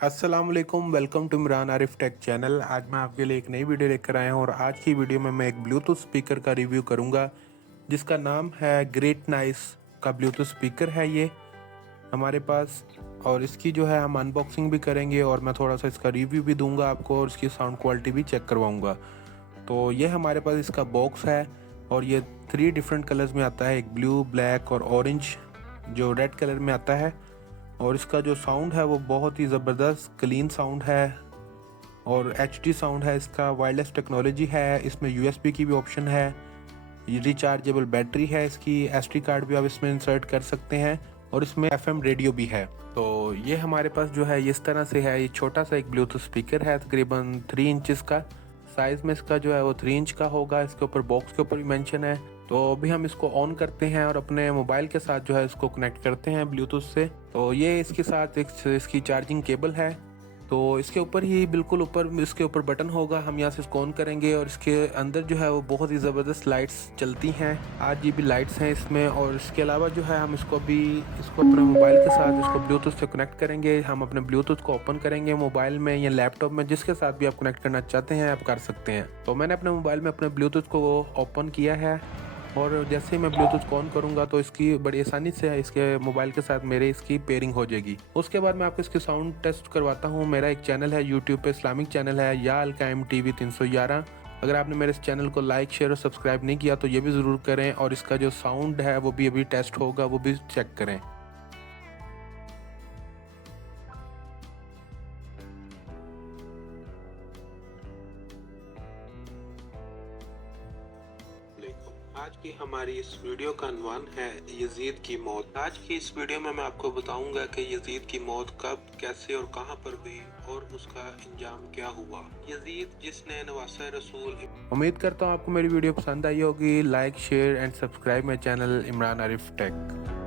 अस्सलाम वालेकुम, welcome to Imran Arif tech channel. आज मैं आपके लिए एक नई वीडियो लेकर आया हूँ और आज की वीडियो में मैं एक ब्लूटूथ स्पीकर का रिव्यू करूँगा जिसका नाम है ग्रेट नाइस का ब्लूटूथ स्पीकर है ये हमारे पास। और इसकी जो है हम अनबॉक्सिंग भी करेंगे और मैं थोड़ा सा इसका रिव्यू भी दूंगा आपको और इसकी साउंड क्वालिटी भी चेक करवाऊँगा। तो ये हमारे पास इसका बॉक्स है और ये 3 डिफरेंट कलर्स में आता है, एक ब्लू, ब्लैक और ऑरेंज जो रेड कलर में आता है। और इसका जो साउंड है वो बहुत ही ज़बरदस्त क्लीन साउंड है और एचडी साउंड है। इसका वायरलेस टेक्नोलॉजी है, इसमें यूएसबी की भी ऑप्शन है, रिचार्जेबल बैटरी है, इसकी एसडी कार्ड भी आप इसमें इंसर्ट कर सकते हैं और इसमें एफएम रेडियो भी है। तो ये हमारे पास जो है इस तरह से है। ये छोटा सा एक ब्लूटूथ स्पीकर है, तकरीबन 3 इंचज़ का साइज़ में इसका जो है वो 3 इंच का होगा। इसके ऊपर बॉक्स के ऊपर भी मेंशन है। तो अभी हम इसको ऑन करते हैं और अपने मोबाइल के साथ जो है इसको कनेक्ट करते हैं ब्लूटूथ से। तो ये इसके साथ एक इसकी चार्जिंग केबल है। तो इसके ऊपर ही बिल्कुल ऊपर इसके ऊपर बटन होगा, हम यहाँ से इसको ऑन करेंगे और इसके अंदर जो है वो बहुत ही ज़बरदस्त लाइट्स चलती हैं, 8 GB लाइट्स हैं इसमें। और इसके अलावा जो है हम इसको अपने मोबाइल के साथ इसको ब्लूटूथ से कनेक्ट करेंगे। हम अपने ब्लूटूथ को ओपन करेंगे मोबाइल में या लैपटॉप में, जिसके साथ भी आप कनेक्ट करना चाहते हैं आप कर सकते हैं। तो मैंने अपने मोबाइल में अपने ब्लूटूथ को ओपन किया है और जैसे ही मैं ब्लूटूथ को ऑन करूँगा तो इसकी बड़ी आसानी से इसके मोबाइल के साथ मेरे इसकी पेयरिंग हो जाएगी। उसके बाद मैं आपको इसकी साउंड टेस्ट करवाता हूँ। मेरा एक चैनल है यूट्यूब पे, इस्लामिक चैनल है या अलकायम टीवी 311। अगर आपने मेरे इस चैनल को लाइक, शेयर और सब्सक्राइब नहीं किया तो ये भी ज़रूर करें और इसका जो साउंड है वो भी अभी टेस्ट होगा, वो भी चेक करें। आज की हमारी इस वीडियो का अनवान है यजीद की मौत। आज की इस वीडियो में मैं आपको बताऊंगा कि यजीद की मौत कब, कैसे और कहां पर हुई और उसका अंजाम क्या हुआ। यजीद जिसने नवासा रसूल। उम्मीद करता हूं आपको मेरी वीडियो पसंद आई होगी। Like, share and subscribe my channel Imran Arif take.